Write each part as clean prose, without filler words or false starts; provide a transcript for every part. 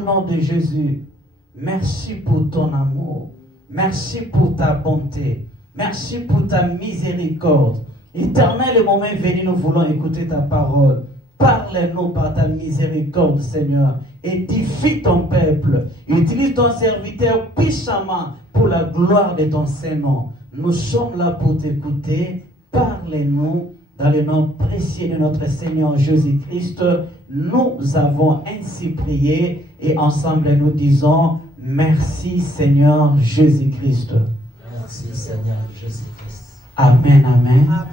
au nom de Jésus. Merci pour ton amour. Merci pour ta bonté. Merci pour ta miséricorde. Éternel, le moment est venu, nous voulons écouter ta parole. Parle-nous par ta miséricorde, Seigneur. Édifie ton peuple. Utilise ton serviteur puissamment pour la gloire de ton Saint-Nom. Nous sommes là pour t'écouter. Parle-nous dans le nom précieux de notre Seigneur Jésus-Christ. Nous avons ainsi prié et ensemble nous disons merci Seigneur Jésus-Christ. Merci Seigneur Jésus-Christ. Amen, amen. Amen.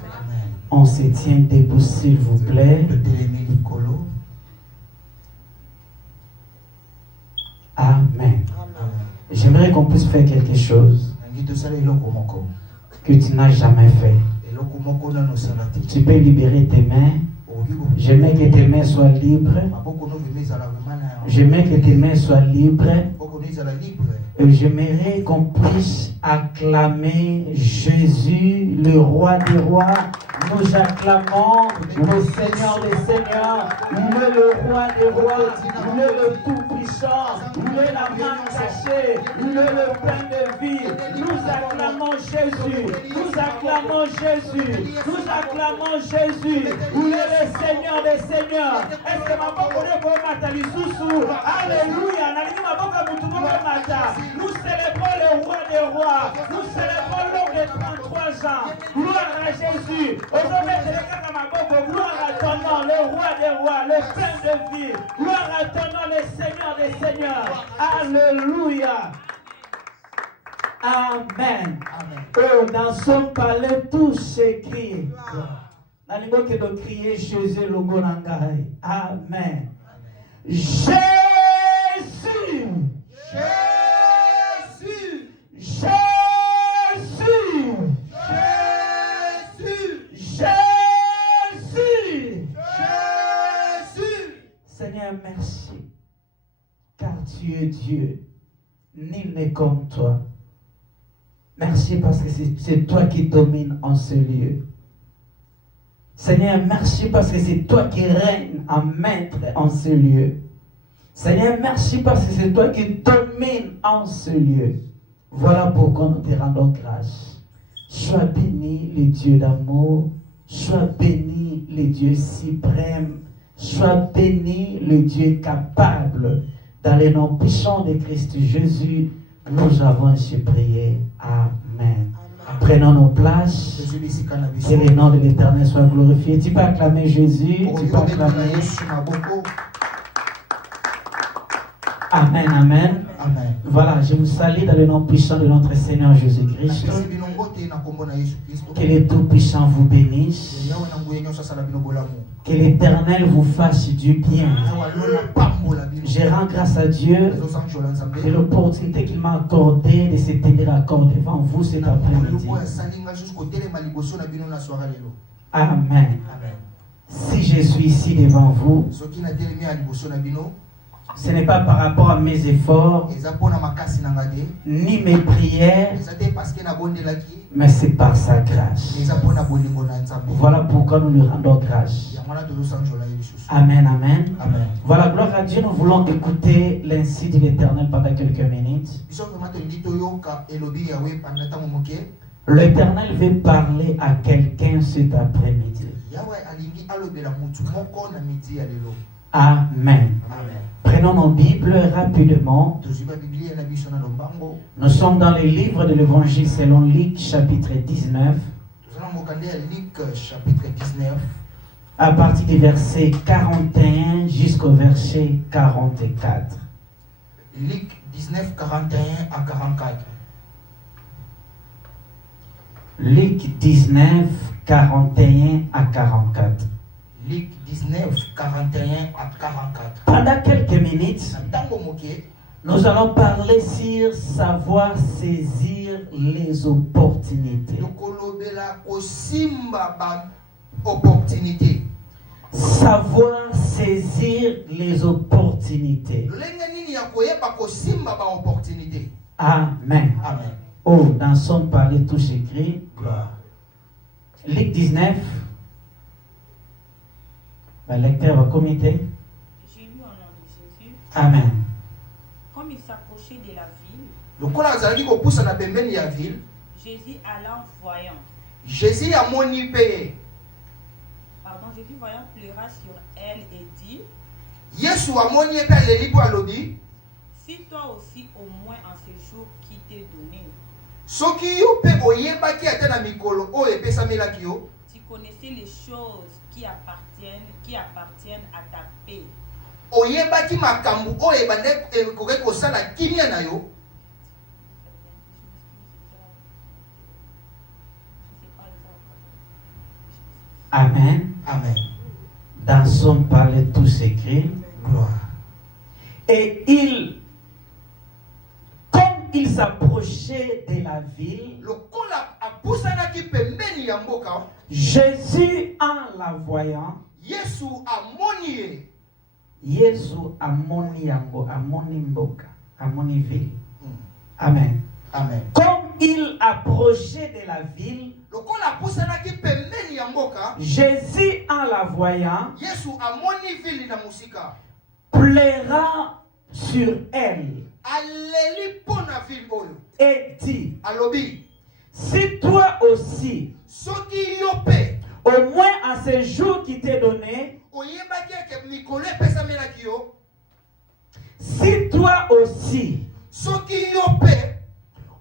On se tient debout s'il vous plaît. Amen. J'aimerais qu'on puisse faire quelque chose que tu n'as jamais fait. Tu peux libérer tes mains. J'aimerais que tes mains soient libres. J'aimerais que tes mains soient libres. Et j'aimerais qu'on puisse acclamer Jésus, le roi des rois. Nous acclamons le Seigneur des seigneurs. Il est le roi des rois. Il est le tout-puissant. Il est la main cachée. Il est le plein de vie. Nous acclamons Jésus. Nous acclamons Jésus. Nous acclamons Jésus. Il est le Seigneur des seigneurs. Est-ce que ma boca est pour Matalisou? Alléluia. Nous célébrons le roi des rois. Nous célébrons l'homme de 33 ans. Gloire à Jésus. Aujourd'hui, gloire à ton nom, le roi des rois, le plein de vie. Gloire à ton nom, le Seigneur des seigneurs. Alléluia. Amen. Oh, dans son palais, tout s'écrit. Dans le mot que de crier Jésus, le Gonangaï. Amen. Jésus. Jésus. Jésus. Jésus. Jésus. Jésus. Seigneur, merci. Car tu es Dieu. Nul n'est comme toi. Merci parce que c'est toi qui domines en ce lieu. Seigneur, merci parce que c'est toi qui règnes en maître en ce lieu. Seigneur, merci parce que c'est toi qui domines en ce lieu. Voilà pourquoi nous te rendons grâce. Sois béni le Dieu d'amour. Sois béni le Dieu suprême. Sois béni le Dieu capable. Dans le nom puissant de Christ Jésus, nous avons ainsi prié. Amen. Prenons nos places. Que le nom de l'Éternel soit glorifié. Tu peux acclamer Jésus. Tu peux acclamer. Amen, amen. Amen. Voilà, je vous salue dans le nom puissant de notre Seigneur Jésus-Christ. Que le Tout-Puissant vous bénisse. Que l'Éternel vous fasse du bien. Je rends grâce à Dieu de l'opportunité qu'il m'a accordée de se tenir à corps devant vous cet après-midi. Amen. Si je suis ici devant vous, ce n'est pas par rapport à mes efforts, ni mes prières, mais c'est par sa grâce. Voilà pourquoi nous lui rendons grâce. Amen, amen. Voilà, gloire à Dieu, nous voulons écouter l'incit de l'Éternel pendant quelques minutes. L'Éternel veut parler à quelqu'un cet après-midi. Amen. Prenons nos Bibles rapidement. Nous sommes dans le livre de l'Évangile selon Luc, chapitre 19. À partir du verset 41 jusqu'au verset 44. Luc 19, 41 à 44. Luc 19, 41 à 44. Luc 19, 41 à 44. Pendant quelques minutes, nous allons parler sur savoir saisir les opportunités. Savoir saisir les opportunités. Amen. Amen. Oh, dans son parler tout s'écrit. Luc 19. Le lecteur va comiter. J'ai lu au nom de Jésus. Amen. Comme il s'approchait de la ville, lokola azalaki kopusa na pembeni ya ville, Jésus allant voyant. Jésus amoni pe. Pardon, Jésus voyant pleura sur elle et dit, Yesu amoni pe aleli po alobi, si toi aussi au moins en ce jour qui t'est donné, soki yo pe oyebaki ata na mikolo oyo epesamelaki yo, tu connaissais les choses qui appartiennent à ta paix. oyebaki makambo oyo ebande ekoki kosala kimia na yo. Amen. Amen. Dans son palais tout s'écrit. Gloire. Et comme il s'approchait de la ville, Lokola apusanaki pembeni ya mboka, Jésus en la voyant, Yesu amoni ye. Yesu amoni yango, amoni mboka, amoni ville. Amen. Amen. Comme il approchait de la ville, Lokola apusanaki pembeni ya mboka, Jésus en la voyant, Yesu amoni ville na musika. pleura sur elle Aleli pona ville oyo. et dit, Alobi, si toi aussi, soki yo pe au moins en ce jour qui t'est donné, oyebaki eke mikolo epesamelaki yo, si toi aussi, soki yo pe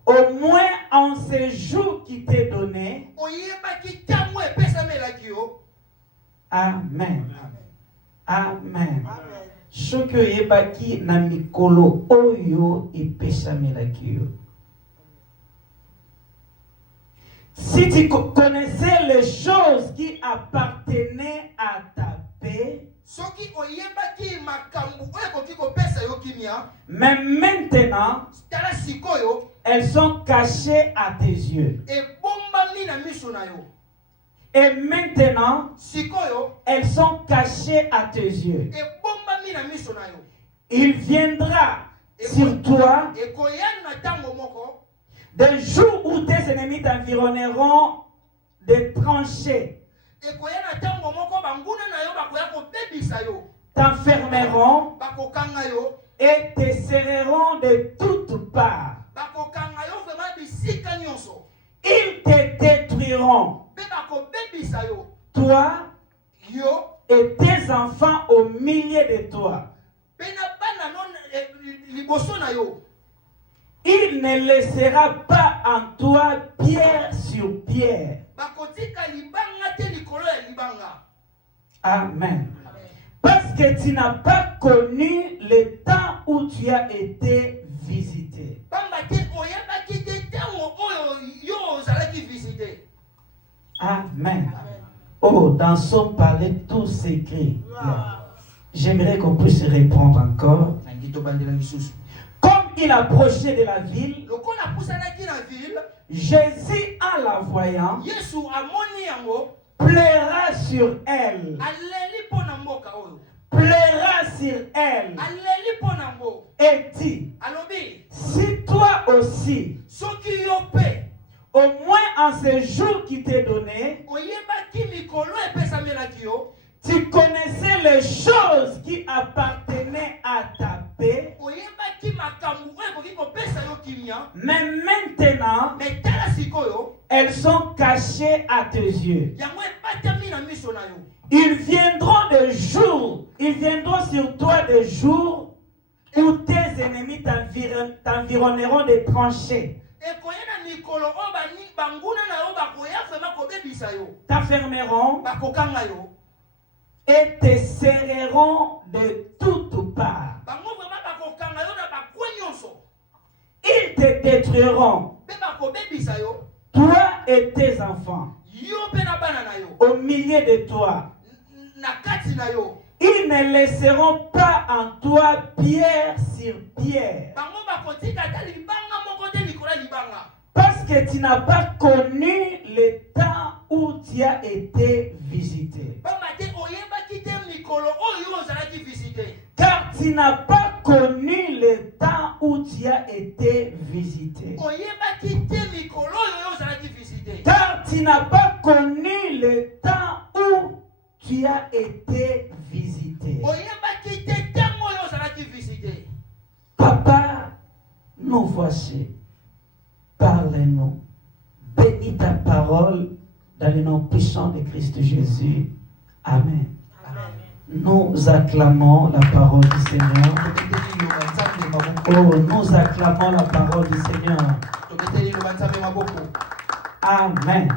au moins en ce jour qui t'est donné, oyebaki ntango epesamelaki yo. Amen. Amen. Amen. Soki oyebaki na mikolo oyo epesamelaki yo. Si tu connaissais les choses qui appartenaient à ta paix, Soki oyebaki makambo oyo ekoki kopesa yo kimia, mais maintenant, tala sikoyo elles sont cachées à tes yeux. ebombami na miso na yo. Et maintenant, Sikoyo elles sont cachées à tes yeux. ebombami na miso na yo. Il viendra sur toi Ekoya na ntango moko, des jours où tes ennemis t'environneront de tranchées, ekoya na ntango moko banguna na yo bakoya kobebisa yo, t'enfermeront bakokanga yo, et te serreront de toutes parts. bakokanga yo vraiment bisika nyonso, Ils te détruiront, mpe bakobebisa yo, toi yo et tes enfants au milieu de toi. mpe na bana no liboso na yo. Il ne laissera pas en toi pierre sur pierre. Bakotika libanga te likolo ya libanga. Amen. Parce que tu n'as pas connu le temps où tu as été visité. Pamba te oyebaki te ntango oyo yo ozalaki visite. Amen. Oh, dans son palais, tout s'écrit. J'aimerais qu'on puisse répondre encore. Comme il approchait de la ville, Lokola apusanaki na ville, Jésus en la voyant, Yesu amoni yango, pleura sur elle. aleli pona mboka oyo. Pleura sur elle Aleli pona mbo. et dit, Alobi, si toi aussi, soki yo pe au moins en ce jour qui t'est donné, oyebaki mikolo epesamelaki yo, tu connaissais les choses qui appartenaient à ta paix, oyebaki makambo oyo ekoki kopesa yo kimia, mais maintenant, me tala sikoyo, elles sont cachées à tes yeux. yango epatami na miso na yo. Ils viendront sur toi des jours où tes ennemis t'environneront de tranchées, Ekoya na mikolo oyo banguna na yo bakoya vraiment kobebisa yo, t'enfermeront bakokanga yo, et te serreront de toutes parts. bango vraiment bakokanga yo na bakwe nyonso, Ils te détruiront, mpe bakobebisa yo, toi et tes enfants, yo mpe na bana na yo, au milieu de toi. na kati na yo. Ils ne laisseront pas en toi pierre sur pierre, Bango bakotika ata libanga moko te likolo ya libanga. parce que tu n'as pas connu le temps où tu as été visité. Pamba te oyebaki te mikolo oyo ozalaki visite. Car tu n'as pas connu le temps où tu as été visité. Oyebaki te mikolo oyo ozalaki visite. Car tu n'as pas connu le temps où tu as été visité. Oyebaki te ntango oyo ozalaki visite. Papa nous voici. Parle-nous. Bénis ta parole dans le nom puissant de Christ Jésus. Amen. Nous acclamons la parole du Seigneur. Oh, nous acclamons la parole du Seigneur. Amen.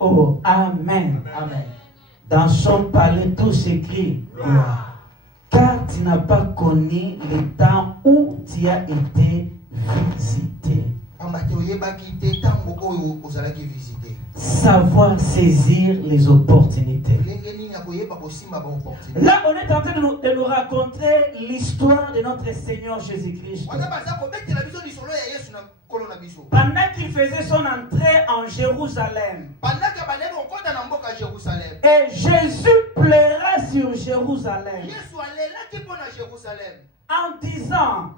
Oh, Amen. Amen. Dans son palais, tout s'écrit. Car tu n'as pas connu le temps où tu as été visité. Savoir saisir les opportunités. Là, on est en train de nous raconter l'histoire de notre Seigneur Jésus-Christ. Pendant qu'il faisait son entrée en Jérusalem. Et Jésus pleura sur Jérusalem. En disant,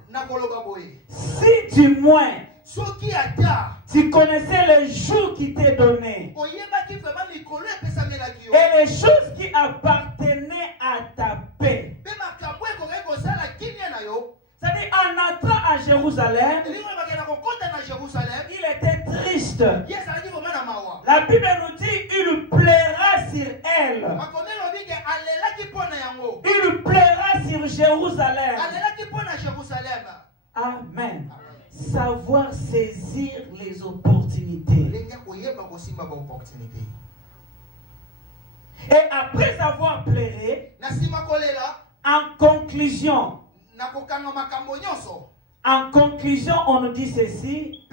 si du moins tu connaissais les jours qui t'étaient donnés et les choses qui appartenaient à ta paix. C'est-à-dire, en entrant à Jérusalem, il était triste. La Bible nous dit, il pleura sur elle. Il pleura sur Jérusalem. Amen. Savoir saisir les opportunités. Et après avoir pleuré, en conclusion, on nous dit ceci.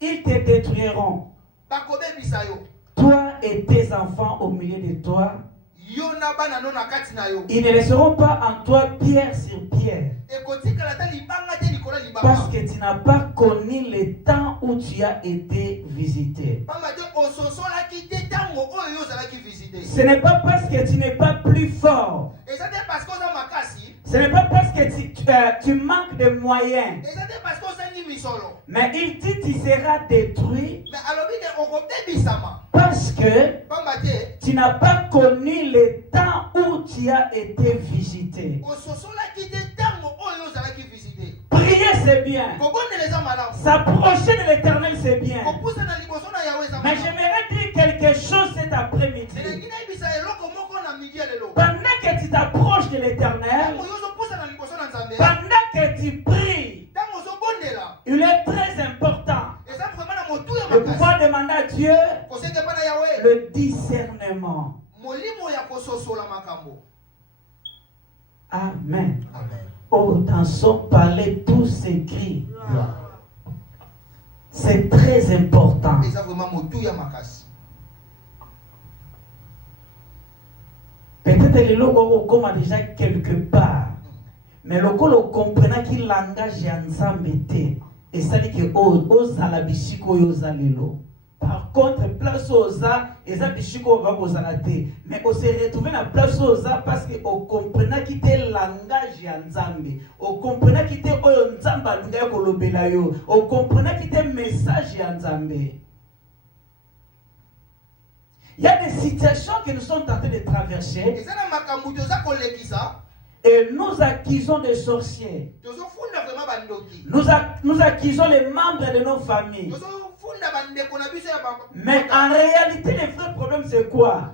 Ils te détruiront. Toi et tes enfants au milieu de toi. Ils ne laisseront pas en toi pierre sur pierre. Parce que tu n'as pas connu le temps où tu as été visité. Ce n'est pas parce que tu n'es pas plus fort. Ce n'est pas parce que tu manques de moyens. Mais il dit tu seras détruit parce que tu n'as pas connu le temps où tu as été visité. Prier c'est bien. S'approcher de l'Éternel c'est bien. Mais j'aimerais dire quelque chose cet après-midi. Pendant que tu t'approches de l'Éternel, pendant que tu pries, il est très important de pouvoir demander à Dieu le discernement. Amen. Oh, dans son palais, tout s'écrit. C'est très important. Peut-être les locaux comme déjà quelque part. Mais le locaux comprennent qu'il langage ensemble était. Et ça dit que aux alabishiko yozalelo. Par contre, place aux a, et ça bishiko va aux alate. Mais on s'est retrouvé dans place aux a parce que on comprenait qu'il était langage ensemble. On comprenait qu'il était nzamba lunga kolobela yo. On comprenait qu'il était message ensemble. Il y a des situations que nous sommes en train de traverser. Et nous accusons des sorciers. Nous accusons les membres de nos familles. Mais en réalité, le vrai problème c'est quoi?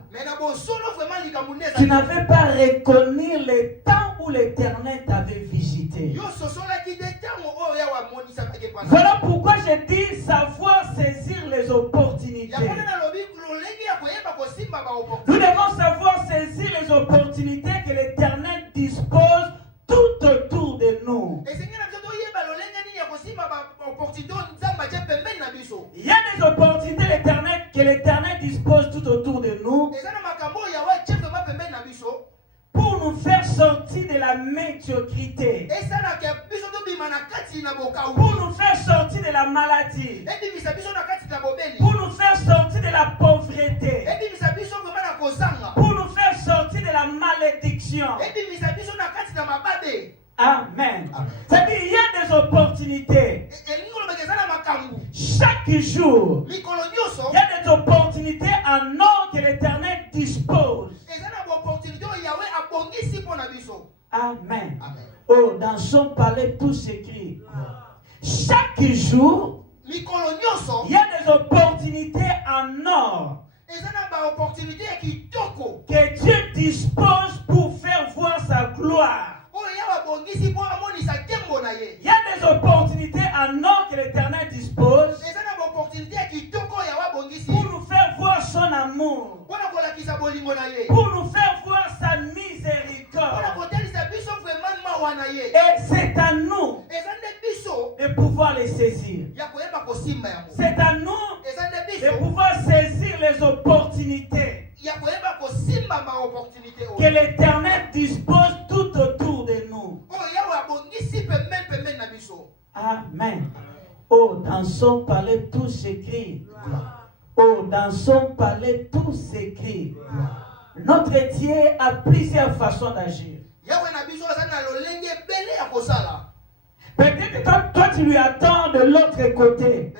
Tu n'avais pas reconnu le temps où l'Éternel t'avait visité. Voilà pourquoi je dis savoir saisir les opportunités. Nous devons savoir saisir les opportunités que l'Éternel dispose tout autour de nous. Il y a des opportunités que l'Éternel dispose tout autour de nous pour nous faire sortir de la médiocrité, pour nous faire sortir de la maladie, pour nous faire sortir de la pauvreté, pour nous faire sortir de la malédiction. Amen. C'est-à-dire il y a des opportunités. Chaque jour, il y a des opportunités en or que l'Éternel dispose. Amen. Amen. Oh, dans son palais, tout s'écrit. Chaque jour, il y a des opportunités en or que Dieu dispose pour faire voir sa gloire. Il y a des opportunités en or que l'Éternel dispose pour nous faire voir son amour, pour nous faire voir sa miséricorde. Et c'est à nous de pouvoir les saisir. C'est à nous de pouvoir saisir les opportunités que l'Éternel dispose tout autour de nous. Amen. Oh, dans son palais, tout s'écrit. Oh, dans son palais, tout s'écrit. Notre Dieu a plusieurs façons d'agir. Peut-être toi tu lui attends de l'autre côté,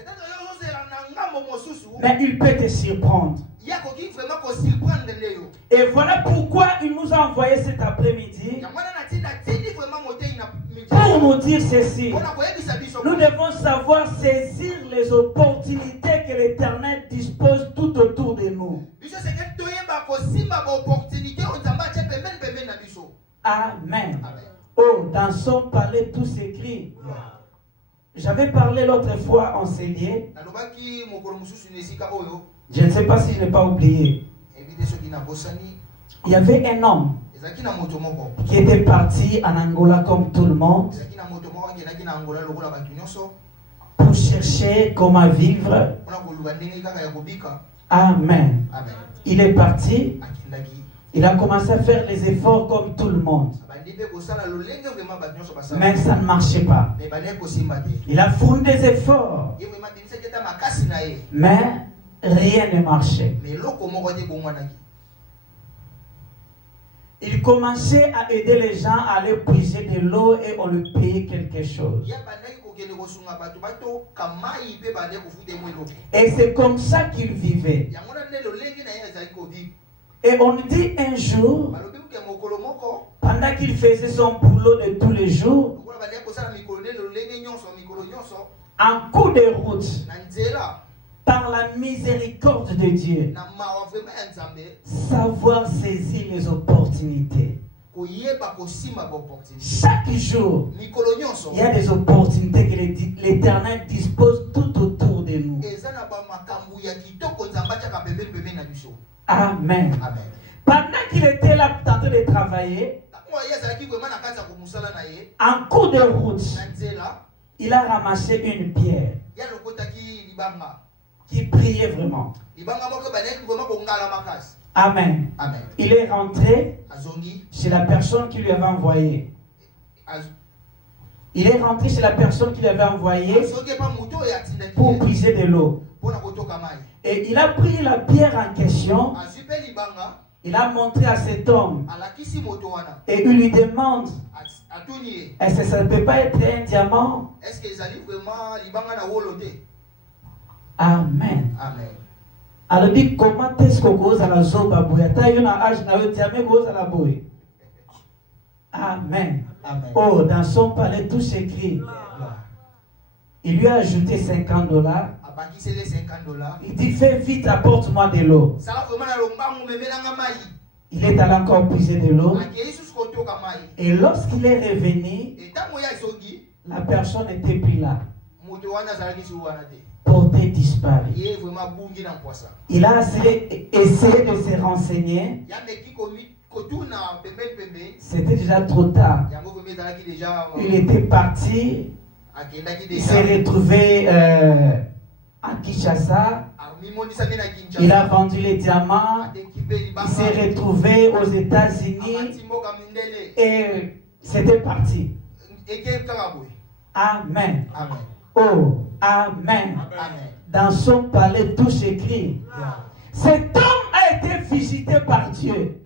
mais il peut te surprendre. Et voilà pourquoi il nous a envoyé cet après-midi pour nous dire ceci. Nous devons savoir saisir les opportunités que l'Éternel dispose tout autour de nous. Amen. Oh, dans son palais tout s'écrit. J'avais parlé l'autre fois en Célier. Je ne sais pas si je n'ai pas oublié. Il y avait un homme qui était parti en Angola comme tout le monde pour chercher comment vivre. Amen. Il est parti. Il a commencé à faire les efforts comme tout le monde. Mais ça ne marchait pas. Il a fourni des efforts. Mais rien ne marchait. Il commençait à aider les gens à aller puiser de l'eau et on lui payait quelque chose. Et c'est comme ça qu'il vivait. Et on dit un jour, pendant qu'il faisait son boulot de tous les jours, en cours de route, par la miséricorde de Dieu, savoir saisir les opportunités. Chaque jour, il y a des opportunités que l'Éternel dispose tout autour de nous. Amen. Pendant qu'il était là en train de travailler, en cours de route, il a ramassé une pierre qui priait vraiment. Amen. Il est rentré chez la personne qui lui avait envoyé. Il est rentré chez la personne qui lui avait envoyé pour puiser de l'eau. Et il a pris la pierre en question. Il a montré à cet homme. Et il lui demande, est-ce que ça ne peut pas être un diamant? Amen. Alors dit, comment est-ce qu'on cause à la zoba boyata? Il y a un âge na diamant cause à la boy. Amen. Oh, dans son palais tout s'écrit. Il lui a ajouté $50. Il dit, fais vite, apporte-moi de l'eau. Il est allé encore puiser de l'eau. Et lorsqu'il est revenu, la personne n'était plus là. Porté disparu. Il a essayé de se renseigner. C'était déjà trop tard. Il était parti. Il s'est retrouvé à Kinshasa. Il a vendu les diamants. Il s'est retrouvé aux États-Unis. Et c'était parti. Amen. Oh, amen. Dans son palais, tout s'écrit. Cet homme a été visité par Dieu.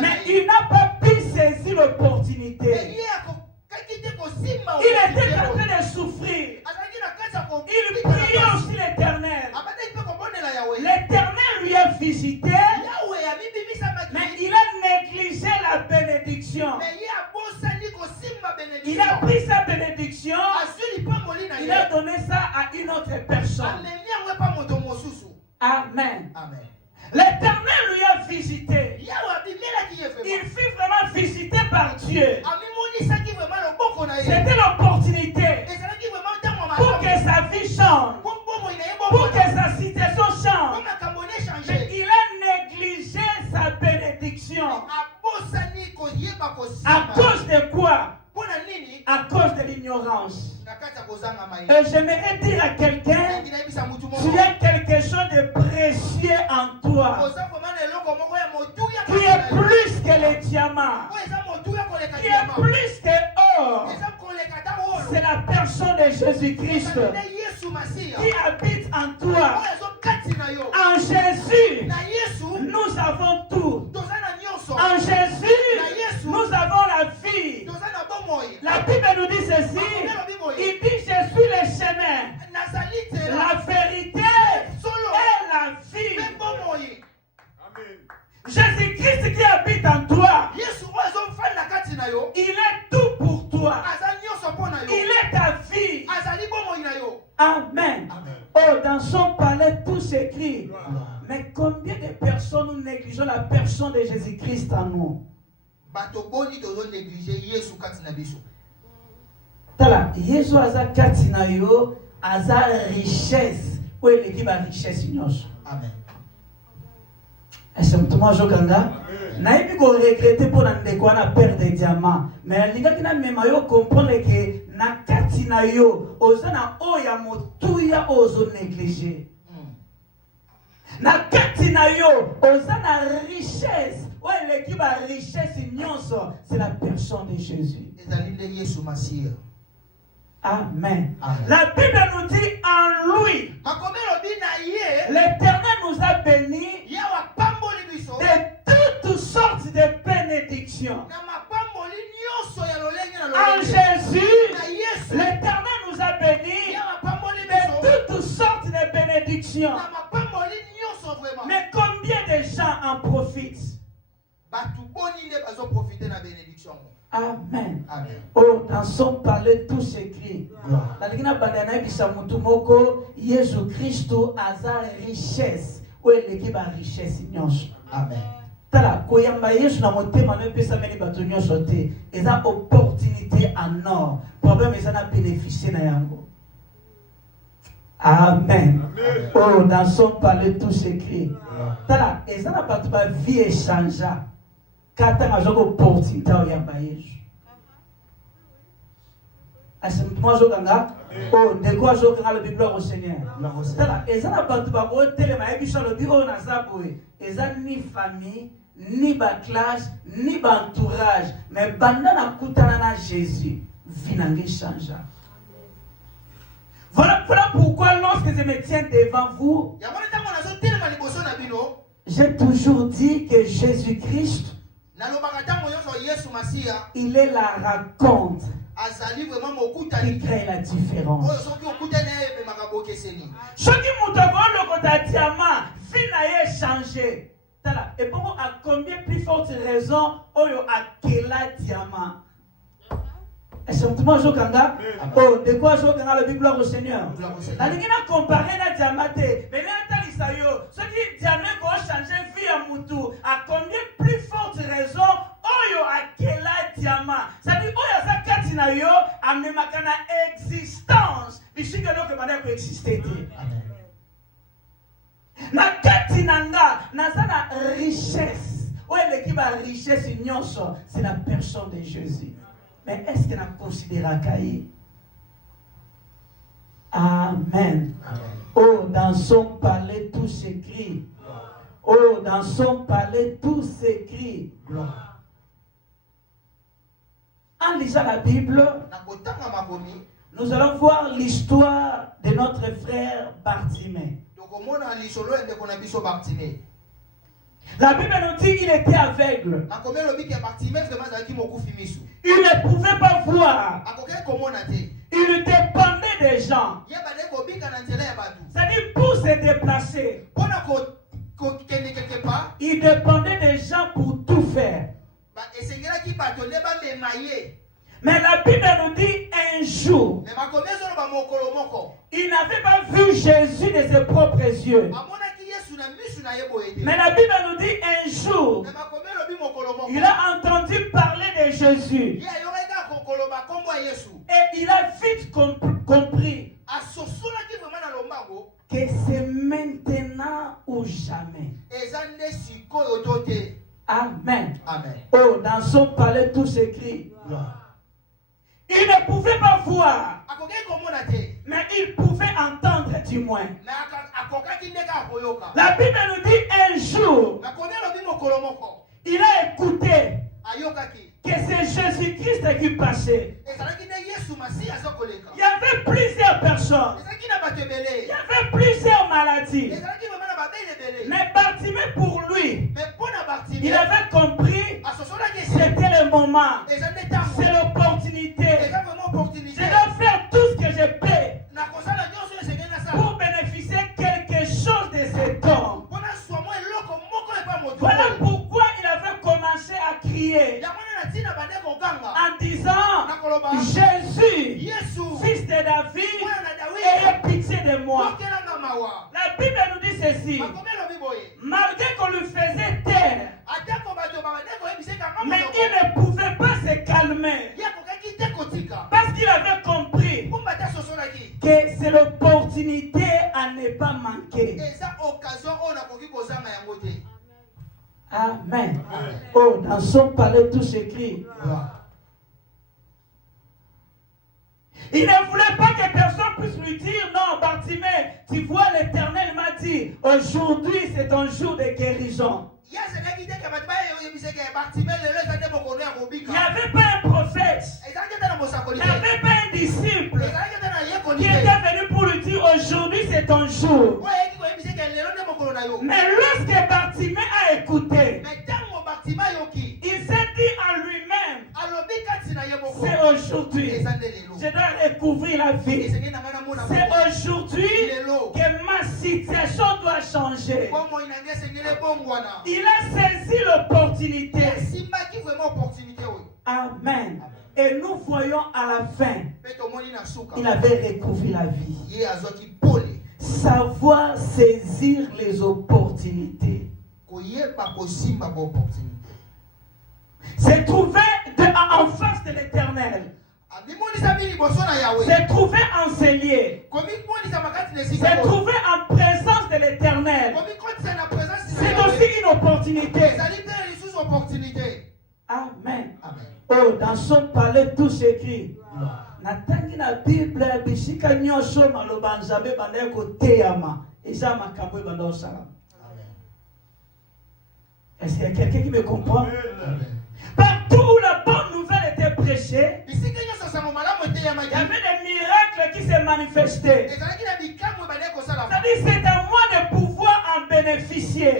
Mais il n'a pas pu saisir l'opportunité. Il était en train de souffrir. Il priait aussi l'Éternel. L'Éternel lui a visité. Mais il a négligé bénédiction. Il a pris sa bénédiction. Il a donné ça à une autre personne. Amen. L'Éternel lui a visité. Il fut vraiment visité par Dieu. C'était l'opportunité pour que sa vie change, pour que sa situation change. Mais il a négligé sa bénédiction. À cause de quoi? À cause de l'ignorance. Et j'aimerais dire à quelqu'un, tu as quelque chose de précieux en toi, qui est plus que les diamants, qui est plus que or. C'est la personne de Jésus-Christ qui habite en toi. En Jésus, nous avons tout. En Jésus, nous avons la vie. La Bible nous dit ceci. Il dit, je suis le chemin, la vérité et la vie. Jésus-Christ qui habite en toi, il est tout pour toi. Il est ta vie. Amen. Oh, dans son palais, tout s'écrit. Mais combien de personnes nous négligeons la personne de Jésus-Christ en nous? Tala, Yesu aza katina yo, aza richesse. Où est l'équipe à richesse nyonso? Amen. Est-ce que tout le monde kanga? Naïbi ko regretter pour n'andekwa na perdre des diamants. Mais linga kina mema yo comprendre que na katina yo, ozana oya motuya ozo négliger. Na katina yo, ozana richesse. Où est l'équipe à richesse nyonso? C'est la personne de Jésus. Amen. La Bible nous dit en lui, l'Éternel nous a bénis de toutes sortes de bénédictions. En Jésus, l'Éternel nous a bénis de toutes sortes de bénédictions. Mais combien de gens en profitent? Amen. Amen. Oh, dans son palais tout s'écrit. La ligna bandana bisamutu moko Jésus Christ aza richesse. Où est l'équipe à richesse nyonso? Amen. Tala koyamba Yesu na motema ne pesa meni bato nyonso te. Eza opportunité en or. Problème eza na bénéficier na yango. Amen. Amen. Oh, dans son palais tout s'écrit. Tala eza na bato ba vie échangea. Kata ngazoko opportunité oyamba Yesu. Asimtuma zokanga. Oh, de quoi zokanga le Bible au Seigneur. Tala ezana bato ba ko telema ebisa le Bible na zaboe. Eza ni famille, ni ba classe, ni ba entourage, mais banda na kutana na Jésus, vinange changea. Voilà pourquoi lorsque je me tiens devant vous, j'ai toujours dit que Jésus-Christ, il est la raconte qui crée la différence. Ce qui le diamant, vie changé. Et pour à combien plus forte raison, oyo a quel diamant? Est-ce que tout le monde kanga? Oh, de quoi je kanga le Bible au Seigneur? La ligne a comparé la diamant. Mais là, ce qui diamant va changer vie à Moutou. À combien plus forte raison, oyo a quel diamant? Ça dit, oyo sa katina yo, a même kana existence. Ici que l'on peut exister. Na katinanga, na sana richesse. Où est l'équipe à richesse nyonso? C'est la personne de Jésus. Mais est-ce qu'elle a considéré Caïn? Amen. Amen. Oh, dans son palais tout s'écrit. Oh, dans son palais tout s'écrit. En lisant la Bible, nous allons voir l'histoire de notre frère Bartimée. La Bible nous dit qu'il était aveugle. Il ne pouvait pas voir. Il dépendait des gens. C'est-à-dire pour se déplacer. Il dépendait des gens pour tout faire. Mais la Bible nous dit un jour, il n'avait pas vu Jésus de ses propres yeux. Mais la Bible nous dit un jour, il a entendu parler de Jésus. Et il a vite compris que c'est maintenant ou jamais. Amen. Amen. Oh, dans son palais, tout s'écrit. Il ne pouvait pas voir, mais il pouvait entendre du moins. La Bible nous dit un jour, il a écouté que c'est Jésus-Christ qui passait. Il y avait plusieurs personnes. Il y avait plusieurs maladies. Mais Bartimée, pour lui, il avait compris que c'était le moment. C'est l'opportunité. Je dois faire tout ce que je peux pour bénéficier quelque chose de cet homme. Voilà pourquoi il avait commencé à crier en disant: Jésus, fils de David, ayez pitié de moi. La Bible nous dit ceci: malgré qu'on lui faisait taire, mais il ne pouvait pas se calmer parce qu'il avait compris que c'est l'opportunité à ne pas manquer. Amen. Oh, dans son palais, tout s'écrit. Il ne voulait pas que personne puisse lui dire: non, Bartimée, tu vois, l'Éternel m'a dit, aujourd'hui c'est un jour de guérison. Il n'y avait pas un prophète, il n'y avait pas un disciple qui était venu pour lui dire: aujourd'hui c'est un jour. Mais lorsque Bartimée a écouté, il s'est dit en lui-même: c'est aujourd'hui, je dois découvrir la vie. C'est aujourd'hui que ma situation doit changer. Il a saisi l'opportunité. Amen. Et nous voyons à la fin, il avait découvert la vie. Savoir saisir les opportunités. C'est trouver en face de l'Éternel. C'est trouver enseigné. C'est trouver en présence de l'Éternel. C'est aussi une opportunité. Amen. Oh, dans son palais, tout s'écrit. Natangi na Bible bisika nyosho maloba nzambe banda koteyama eza makambo banda osala. Est-ce qu'il y a quelqu'un qui me comprend? Partout où la bonne nouvelle était prêchée, il y avait des miracles qui se manifestaient. C'est-à-dire, c'est à moi de pouvoir en bénéficier.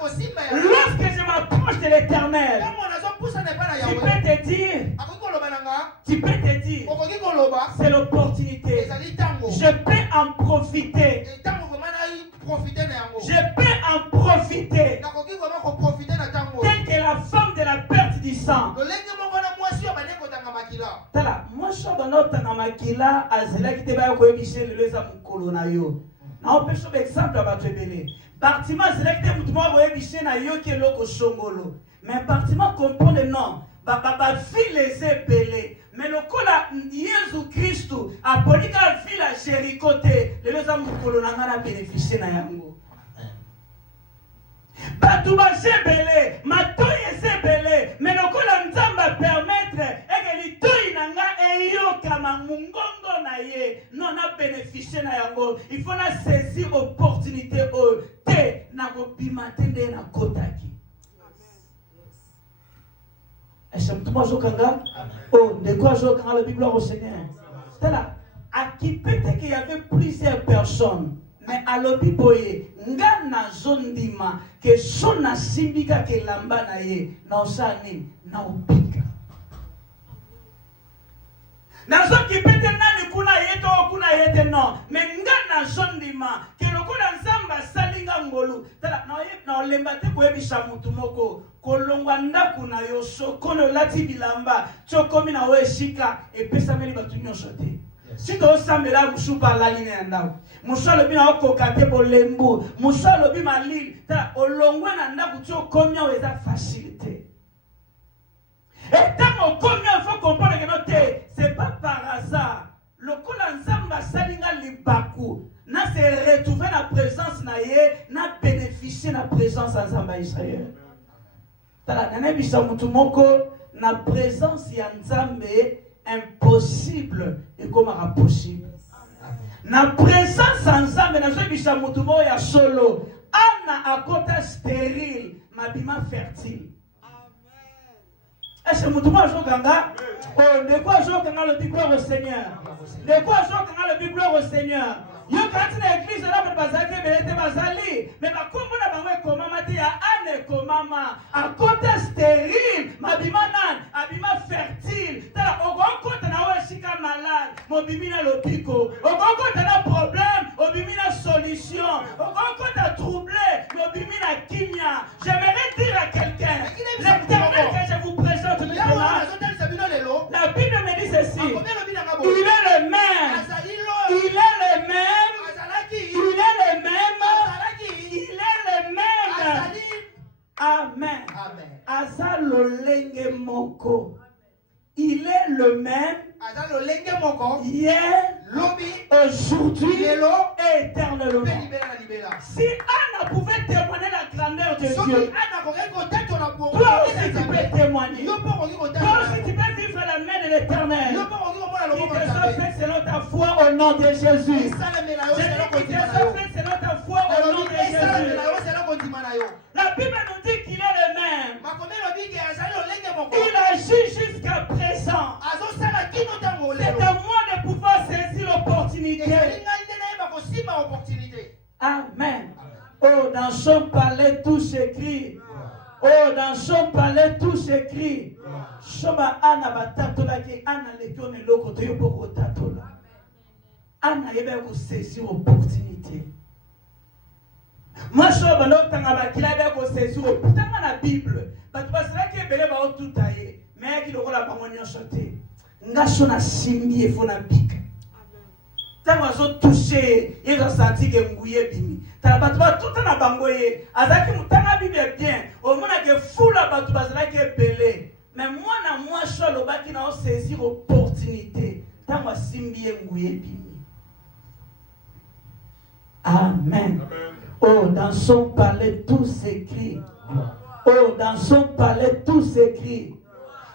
Lorsque je m'approche de l'Éternel, tu peux te dire, c'est l'opportunité. Je peux en profiter. Je peux en profiter. Telle que la femme de la perte du sang. Tala, moi je suis dans makila azela qui te va ko ebishe le za mukolo na yo. Na on peut choper exemple à batebele. Bartimée azela qui te mutuma ko ebishe na yo ki loko shongolo. Mais Bartimée comprend le nom. Baba fille les épelés. Mais le kola Jésus Christ a polika fille la Jéricho te le za mukolo na ngana bénéficier na yango. Batouba sebele, matoye sebele, mais le kola nzamba permettre et que l'itoyi nanga eyo kama mungongo na ye, non a bénéficié na yango. Il faut na saisir opportunité o te na ko bimatende na kotaki. Est-ce que tout le monde oh, de quoi je quand la Bible au Seigneur? C'est là, à qui peut-être qu'il y avait plusieurs personnes. Mais à l'obiboye, ngana zondima que son asimbika que lamba na ye na osani na ubika. Na zo qui peut-être nani kuna yete non, mais ngana zondima que le lokola nzamba salinga ngolu tala na olemba te koyebisa mutu moko kolongwa ndaku na yo sokono lati bilamba tsokomi na oeshika epesameli batu nyonso te si tosambela musu balali na ndaku musu alobi na okoka te bolembu musu alobi malili tala olongwa na ndaku tsokomi awo eza facilité. Et tant qu'on connaît, il faut comprendre que notre c'est pas par hasard. Le coup l'ensemble salinga libaku na se retrouver la présence na ye na bénéficier la présence ensemble Israël. Tala nana bisa mutu moko na présence ya nzambe impossible et comment possible. Na présence ensemble na zo bisa mutu moko ya solo ana akota stérile mabima fertile. Est-ce que nous devons jouer Ganga? Oh, de quoi jouer Ganga le gloire au Seigneur? De quoi jouer Ganga le gloire au Seigneur? Yo quand l'église là me bazaki belete bazali mais ba kombo na bango ekoma mati ya ane komama a côté stérile mabima nan abima fertile tala okokota na weshika malade mobimina lopiko okokota na problème obimina solution okokota troublé mobimina kimia. J'aimerais dire à quelqu'un l'éternel que je vous présente maintenant, la Bible me dit ceci, il est le même, il est le même, il est le même, il est le même. Amen. Azalo lenge moko. Il est le même hier, aujourd'hui et éternellement. Si Anna pouvait témoigner la grandeur de Dieu, toi aussi tu peux témoigner. Toi aussi tu peux vivre la main de l'Éternel. Qui te soit fait selon ta foi au nom de Jésus. Qui te soit fait selon ta foi au nom de Jésus. La Bible nous dit qu'il est le même. Il agit jusqu'à présent. C'est à moi de pouvoir saisir l'opportunité. Amen. Oh, dans son palais tout s'écrit. Oh, dans son palais tout s'écrit. Shoba ana batatola ki ana lekone loko to yo poko tatola. Ana yebe ko saisir l'opportunité. Moi shoba no tanga bakila yebe ko saisir opportunité na Bible. Batu basala ki bele ba otutaye. Mais qui lokola bango nyonso te. Ngaso na simbi efo na bika. Tango azo touché, ils ont senti que ngouye bimi. Tala batu ba tout na bango ye. Azaki mutanga Bible bien. Au mona que fula batu basala ki belé. Mais moi na moi cholo baki na saisir opportunité. Tango simbi ngouye bimi. Amen. Oh, dans son palais tout s'écrit. Oh, dans son palais tout s'écrit.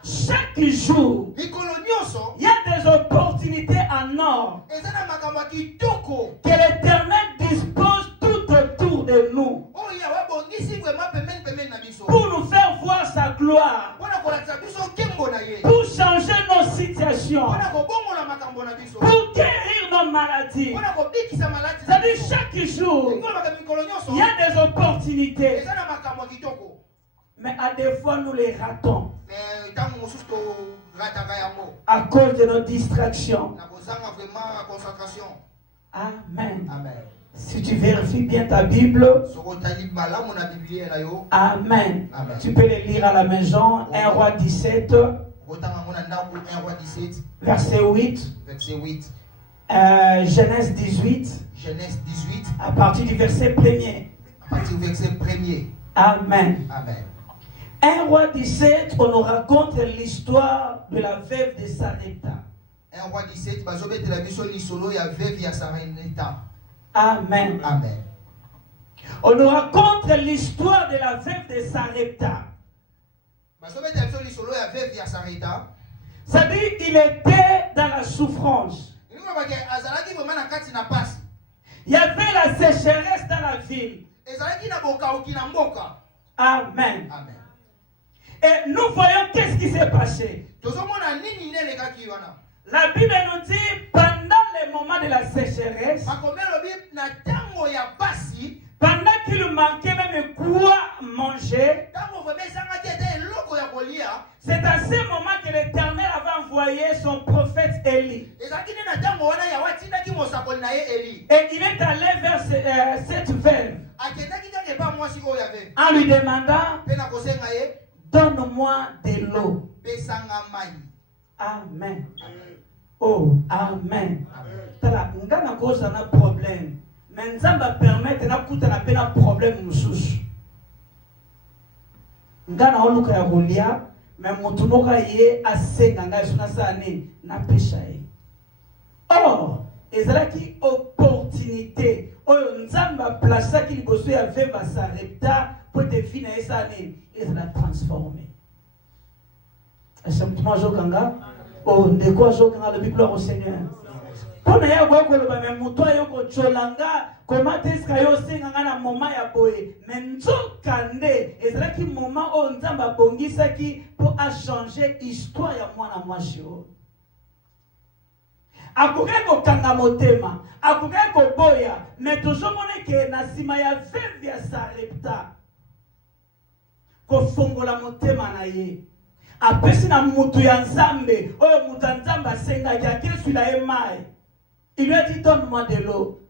Chaque jour, il y a des opportunités en or que l'Éternel dispose tout autour de nous pour nous faire voir sa gloire, pour changer nos situations, pour guérir nos maladies. C'est-à-dire chaque jour, il y a des opportunités. Mais à des fois, nous les ratons. À cause de nos distractions. Amen. Si tu vérifies bien ta Bible, Amen. Tu peux les lire à la maison. 1 Roi 17, verset 8. Genèse 18. À partir du verset 1er. Amen. 1 Roi 17, on nous raconte l'histoire de la veuve de Sarepta. 1 Roi 17, Amen. On nous raconte l'histoire de la veuve de Sarepta. Ça dit qu'il était dans la souffrance. Il y avait la sécheresse dans la ville. Amen. Et nous voyons qu'est-ce qui s'est passé. La Bible nous dit pendant les moments de la sécheresse, pendant qu'il manquait même quoi manger, c'est à ce moment que l'Éternel avait envoyé son prophète Élie. Et il est allé vers en lui demandant, Pe na kosenga ye, donne-moi de l'eau. pesanga mai. Amen. Oh, amen. Tala, ngana kosa na problème. Mais nzamba permettre na kuta na pena problème mususu. Ngana oluka ya golia, mais mutu moka ye asenga ngai suna sane na pesha ye. Or, ezalaki opportunité. Oyo nzamba plaça ki liboso ya veva sa repta pour définir esa ne, ezala transformer. Asamtuma jokanga. Oh, de quoi jokanga le gloire au Seigneur. Pour ne ya goko lo ba me muto yoko cholanga, comment est-ce que yo senga na moment ya boye, mais nzokande ezalaki moment o nzamba bongisaki pour a changer histoire ya mwana mwashi o. Akoke ko kanga motema, akoke ko boya, mais toujours moneke na sima ya veve ya Sarepta. Ko fongola motema na ye. Apesi na mutu ya nzambe, oyo mutu ya nzambe asenga ya kesu la ye mai. Il lui a dit donne-moi de l'eau.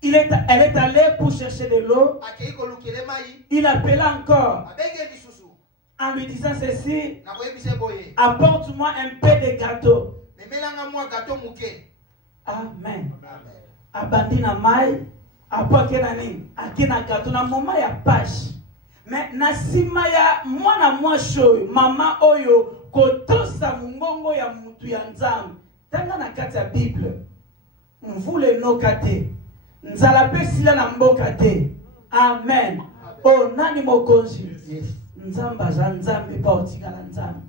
Elle est allée pour chercher de l'eau. Il appela encore en lui disant ceci, apporte-moi un peu de gâteau. Amen. Abandina mai, apporte nani, akina gâteau na moment ya page. Mais na sima ya mwana mwasho, mama oyo kotosa mungongo ya mutu ya nzambe. Tanga na kati ya Bible, mvule no kate, nzala pesila na mboka te. Amen. Oh, nani mokonzi? Nzamba za nzambe pa otika na nzambe.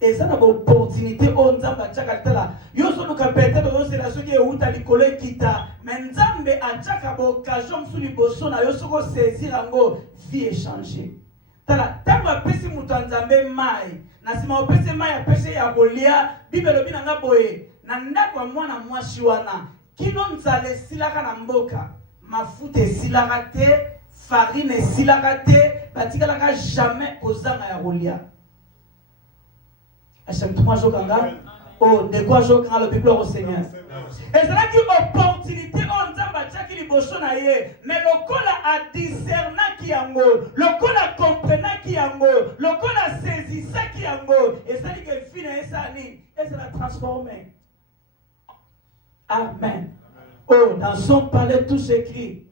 Eza na opportunité o nzamba chaka tala. Yoso luka petelo yoso la soki euta likolo kita, mais nzambe achaka bo occasion suli boso na yoso ko saisir ngo vie échanger. Tala tamba pesi mutu nzambe mai. Na sima opese mai ya peshe ya golia, Bible bina nga boye, na ndako ya mwana mwashi wana, kino nzale silaka na mboka, mafuta esilaka te, farine esilaka te, batikalaka jamais kozanga ya golia. Achète-moi jokanga. Oh, de quoi jokanga le Bible au Seigneur. Et c'est là qu'il y a une opportunité, on nzamba tchaki liboso na ye, mais lokola a discerna ki yango, lokola comprena ki yango, lokola saisissa ki yango, et c'est là que fine esa ni, et c'est la transformer. Amen. Oh, dans son palais tout s'écrit.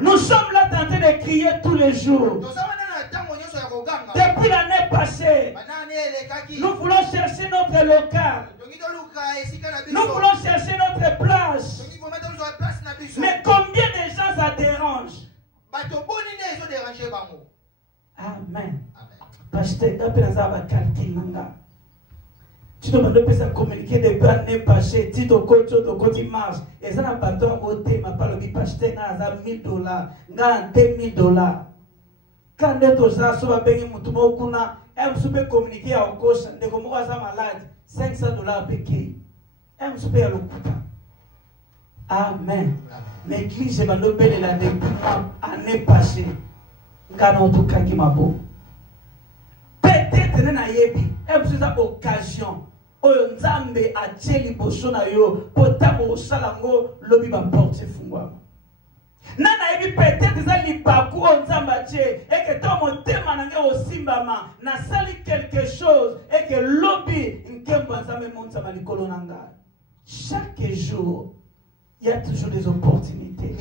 Nous sommes là en train de crier tous les jours. Depuis l'année passée, nous voulons chercher notre local. Nous voulons chercher notre place. Mais combien de gens ça dérange? Amen. Pasteur, tu te demandes communiquer depuis l'année passée, tu te coaches, tu te coaches marche. Et ça n'a pas de temps côté, ma parole du pasteur, $1,000, $2,000. Quand tu es là, tu vas payer mon tour, tu peux communiquer à un coach, de comment tu es malade, $500 payé. Tu peux aller au coup. Amen. L'église va nous payer depuis l'année passée. Quand tu es là, peut-être na yebi ebuse za occasion oyo nzambe atieli boso na yo potamo osalango lobi ba porte fungwa nana yebi peut-être za libaku o nzambe atie et que to motema na nge osimbama na sali quelque chose et que lobi nkembo nzambe monta malikolo nanga. Chaque jour il y a toujours des opportunités.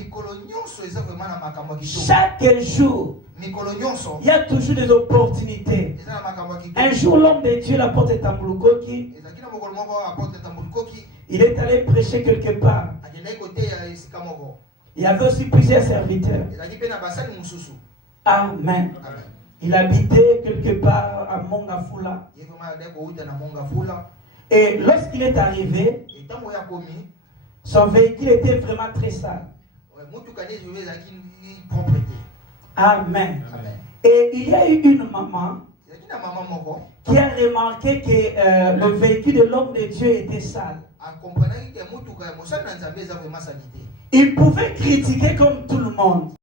Chaque jour il y a toujours des opportunités. Un jour, l'homme de Dieu, la porte est en Tambulukoki. Il est allé prêcher quelque part. Il y avait aussi plusieurs serviteurs. Amen. Il habitait quelque part à Mongafula. Et lorsqu'il est arrivé, son véhicule était vraiment très sale. Amen. Et il y a eu une maman qui a remarqué que le véhicule de l'homme de Dieu était sale. Il pouvait critiquer comme tout le monde.